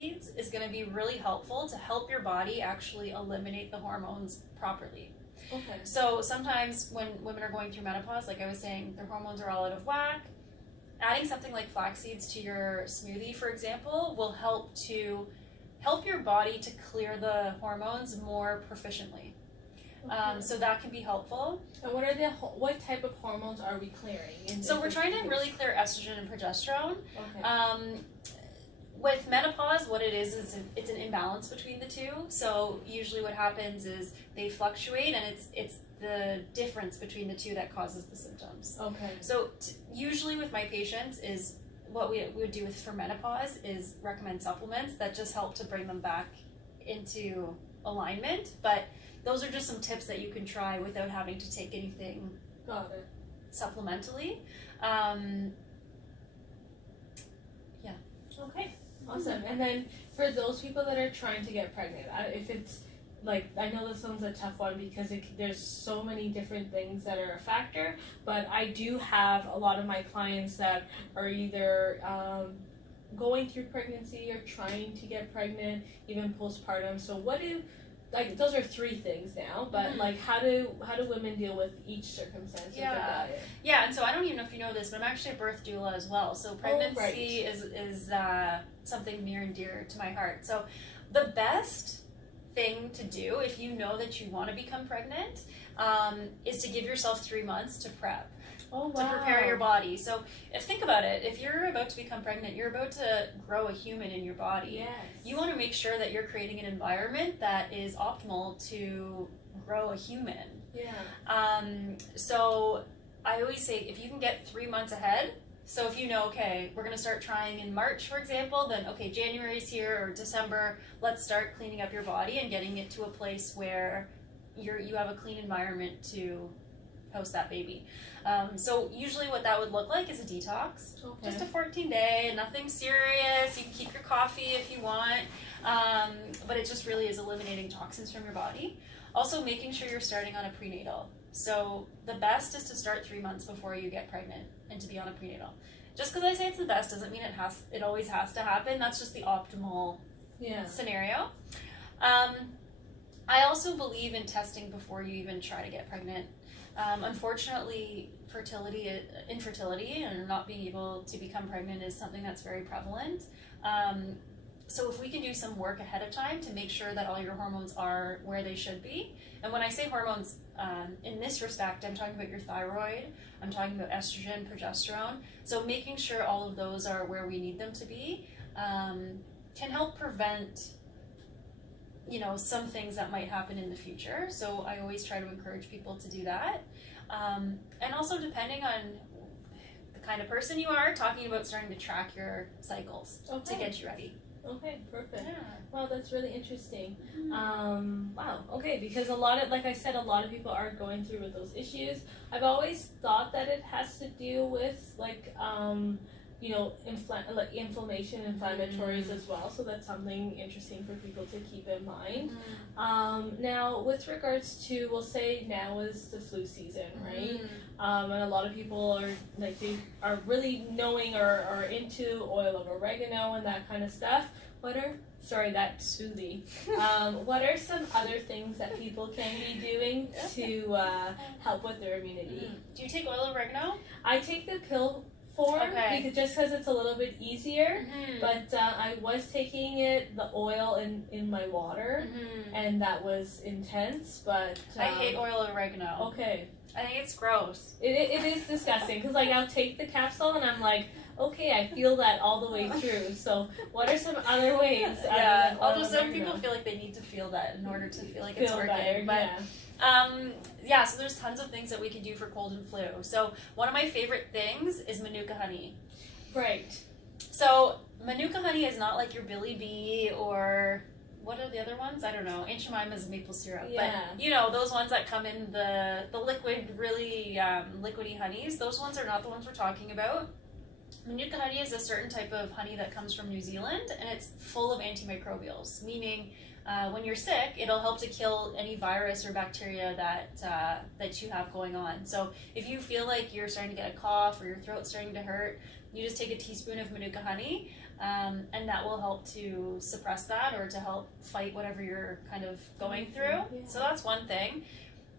is going to be really helpful to help your body actually eliminate the hormones properly. Okay. So sometimes when women are going through menopause, like I was saying, their hormones are all out of whack. Adding something like flax seeds to your smoothie, for example, will help your body to clear the hormones more proficiently. Okay. So that can be helpful. And what type of hormones are we clearing? So we're trying to really clear estrogen and progesterone. Okay. With menopause, what it is it's an imbalance between the two. So usually what happens is they fluctuate, and it's the difference between the two that causes the symptoms. Okay. So usually with my patients is what we would do for menopause is recommend supplements that just help to bring them back into alignment. But those are just some tips that you can try without having to take anything Got it. supplementally. Okay. Awesome. And then for those people that are trying to get pregnant, if it's like, I know this one's a tough one because there's so many different things that are a factor, but I do have a lot of my clients that are either going through pregnancy or trying to get pregnant, even postpartum. So those are three things now, but like how do women deal with each circumstance with their diet? Yeah, and so I don't even know if you know this, but I'm actually a birth doula as well. So pregnancy is something near and dear to my heart. So the best thing to do if you know that you want to become pregnant is to give yourself 3 months to prep. Oh, wow. To prepare your body. So think about it. If you're about to become pregnant, you're about to grow a human in your body. Yes. You want to make sure that you're creating an environment that is optimal to grow a human. Yeah. So I always say if you can get 3 months ahead, so if you know, okay, we're going to start trying in March, for example, then okay, January's here or December, let's start cleaning up your body and getting it to a place where you have a clean environment to host that baby. So usually what that would look like is a detox. Okay. Just a 14-day, nothing serious. You can keep your coffee if you want, but it just really is eliminating toxins from your body. Also making sure you're starting on a prenatal. So the best is to start 3 months before you get pregnant and to be on a prenatal. Just because I say it's the best doesn't mean it always has to happen. That's just the optimal scenario. I also believe in testing before you even try to get pregnant. Unfortunately, infertility and not being able to become pregnant is something that's very prevalent. So if we can do some work ahead of time to make sure that all your hormones are where they should be, and when I say hormones in this respect, I'm talking about your thyroid, I'm talking about estrogen, progesterone, so making sure all of those are where we need them to be can help prevent some things that might happen in the future. So I always try to encourage people to do that. And also depending on the kind of person you are, talking about starting to track your cycles to get you ready. Okay, perfect. Yeah. Wow, that's really interesting. Wow. Okay, because like I said, a lot of people are going through with those issues. I've always thought that it has to do with inflammation, inflammatories as well. So that's something interesting for people to keep in mind. Now, with regards to, we'll say now is the flu season, right? And a lot of people are they are really knowing or are into oil of oregano and that kind of stuff. That smoothie. What are some other things that people can be doing to help with their immunity? Do you take oil of oregano? I take the pill form because it's a little bit easier, but I was taking the oil in my water, and that was intense, but I hate oil of oregano. Okay. I think it's gross. It is disgusting because I'll take the capsule and I'm like, okay, I feel that all the way through. So what are some other ways? Although some people feel like they need to feel that in order to feel like it's working. Better, but so there's tons of things that we can do for cold and flu. So one of my favorite things is Manuka honey. Right. So Manuka honey is not like your Billy Bee or what are the other ones? I don't know. Aunt Jemima's maple syrup. Yeah. But those ones that come in the liquid, really liquidy honeys, those ones are not the ones we're talking about. Manuka honey is a certain type of honey that comes from New Zealand, and it's full of antimicrobials, meaning when you're sick, it'll help to kill any virus or bacteria that you have going on. So if you feel like you're starting to get a cough or your throat's starting to hurt, you just take a teaspoon of Manuka honey, and that will help to suppress that or to help fight whatever you're kind of going through. Yeah. So that's one thing.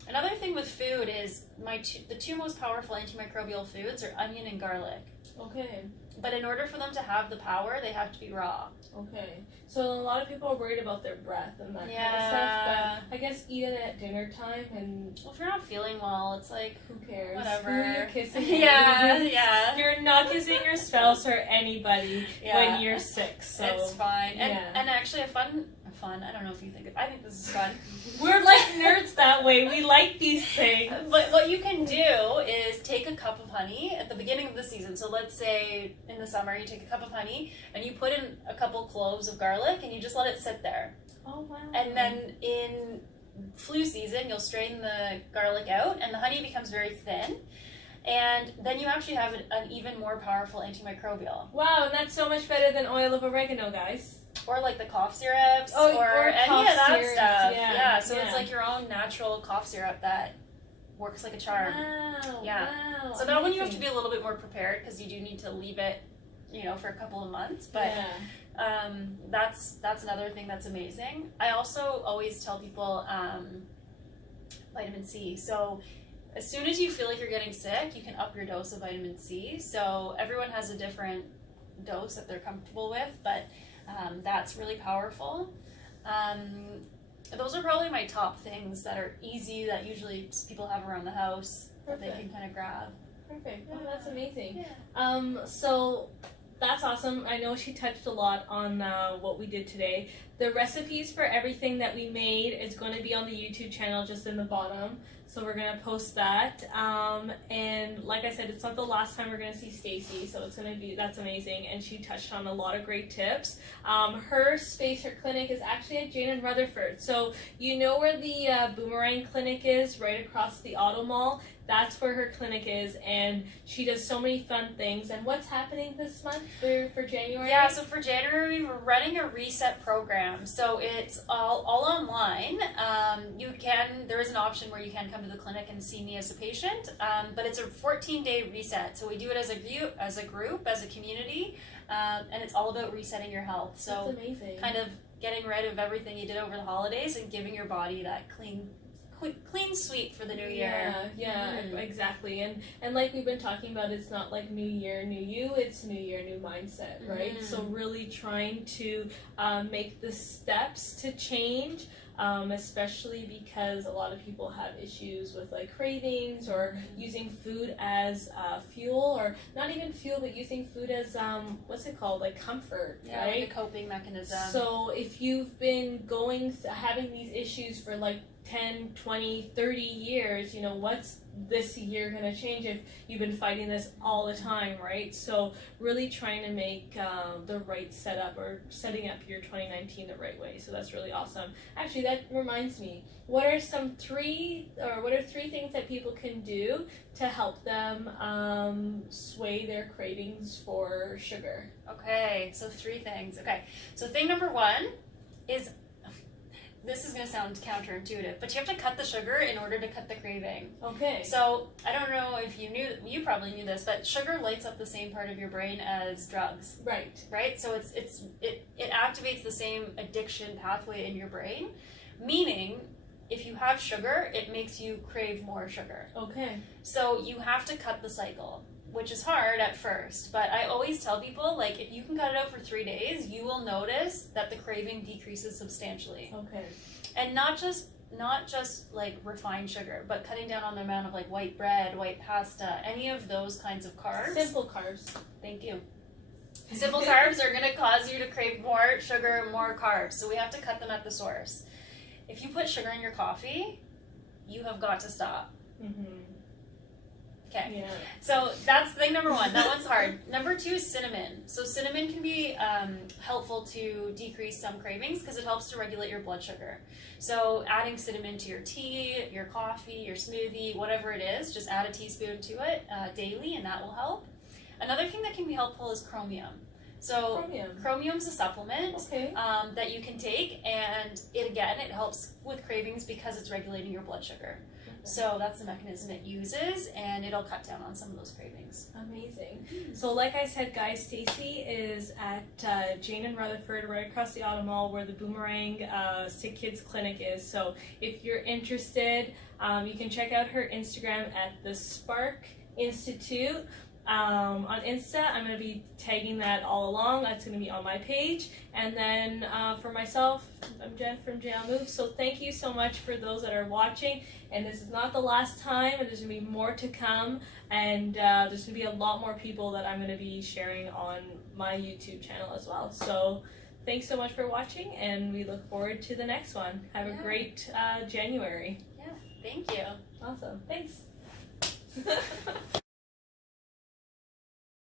Another thing with food is the two most powerful antimicrobial foods are onion and garlic. Okay. But in order for them to have the power, they have to be raw. Okay. So a lot of people are worried about their breath and that kind of stuff, but I guess eat it at dinner time and... Well, if you're not feeling well, it's like... Who cares? Whatever. Who are you kissing? Yeah. You're not kissing your spouse or anybody when you're sick, so... It's fine. And actually a fun, I don't know if you think I think this is fun. We're like nerds that way. We like these things. But what you can do is take a cup of honey at the beginning of the season. So let's say in the summer you take a cup of honey and you put in a couple cloves of garlic and you just let it sit there. Oh, wow. And then in flu season you'll strain the garlic out and the honey becomes very thin. And then you actually have an even more powerful antimicrobial. Wow, and that's so much better than oil of oregano, guys. Or like the cough syrups, or any cough of that syrups, stuff. Yeah, So it's like your own natural cough syrup that works like a charm. Wow, yeah. Wow, so that one you have to be a little bit more prepared because you do need to leave it, for a couple of months. But that's another thing that's amazing. I also always tell people vitamin C. So as soon as you feel like you're getting sick, you can up your dose of vitamin C. So everyone has a different dose that they're comfortable with, but that's really powerful. Those are probably my top things that are easy that usually people have around the house that they can kind of grab. Perfect. Oh, that's amazing. Yeah. So that's awesome. I know she touched a lot on what we did today. The recipes for everything that we made is going to be on the YouTube channel just in the bottom. So we're going to post that. And like I said, it's not the last time we're going to see Stacy, so that's amazing. And she touched on a lot of great tips. Her clinic is actually at Jane and Rutherford. So you know where the Boomerang Clinic is, right across the Auto Mall? That's where her clinic is, and she does so many fun things. And what's happening this month for January? Yeah, so for January, we're running a reset program. So it's all online. There is an option where you can come to the clinic and see me as a patient, but it's a 14-day reset. So we do it as a group, as a community, and it's all about resetting your health. So that's amazing. Kind of getting rid of everything you did over the holidays and giving your body that clean sweep for the new year. Yeah, exactly. And like we've been talking about, it's not like new year, new you, it's new year, new mindset, right? So really trying to make the steps to change, especially because a lot of people have issues with like cravings or using food as fuel, or not even fuel, but using food as what's it called, like comfort, right? Like a coping mechanism. So if you've been having these issues for like 10, 20, 30 years, what's this year going to change if you've been fighting this all the time, right? So really trying to make the right setup, or setting up your 2019 the right way. So that's really awesome. Actually, that reminds me, what are three things that people can do to help them sway their cravings for sugar? Okay, so 3 things. Okay, so thing number 1 is, this is going to sound counterintuitive, but you have to cut the sugar in order to cut the craving. Okay. So I don't know if you probably knew this, but sugar lights up the same part of your brain as drugs. Right. Right? So it activates the same addiction pathway in your brain, meaning if you have sugar, it makes you crave more sugar. Okay. So you have to cut the cycle, which is hard at first, but I always tell people, like, if you can cut it out for 3 days, you will notice that the craving decreases substantially. Okay. And not just like refined sugar, but cutting down on the amount of like white bread, white pasta, any of those kinds of carbs. Simple carbs. Thank you. Simple carbs are going to cause you to crave more sugar, more carbs. So we have to cut them at the source. If you put sugar in your coffee, you have got to stop. Okay. Yeah. So that's thing number 1. That one's hard. Number 2 is cinnamon. So cinnamon can be helpful to decrease some cravings because it helps to regulate your blood sugar. So adding cinnamon to your tea, your coffee, your smoothie, whatever it is, just add a teaspoon to it daily, and that will help. Another thing that can be helpful is chromium. So chromium's a supplement that you can take, and it helps with cravings because it's regulating your blood sugar. So that's the mechanism it uses, and it'll cut down on some of those cravings. Amazing. So like I said, guys, Stacy is at Jane and Rutherford, right across the Auto Mall, where the Boomerang Sick Kids Clinic is. So if you're interested, you can check out her Instagram at the Spark Institute. On Insta, I'm going to be tagging that all along. That's going to be on my page. And then for myself, I'm Jen from JL Move. So thank you so much for those that are watching. And this is not the last time, and there's going to be more to come. And there's going to be a lot more people that I'm going to be sharing on my YouTube channel as well. So thanks so much for watching, and we look forward to the next one. Have a great January. Yeah, thank you. Awesome. Thanks.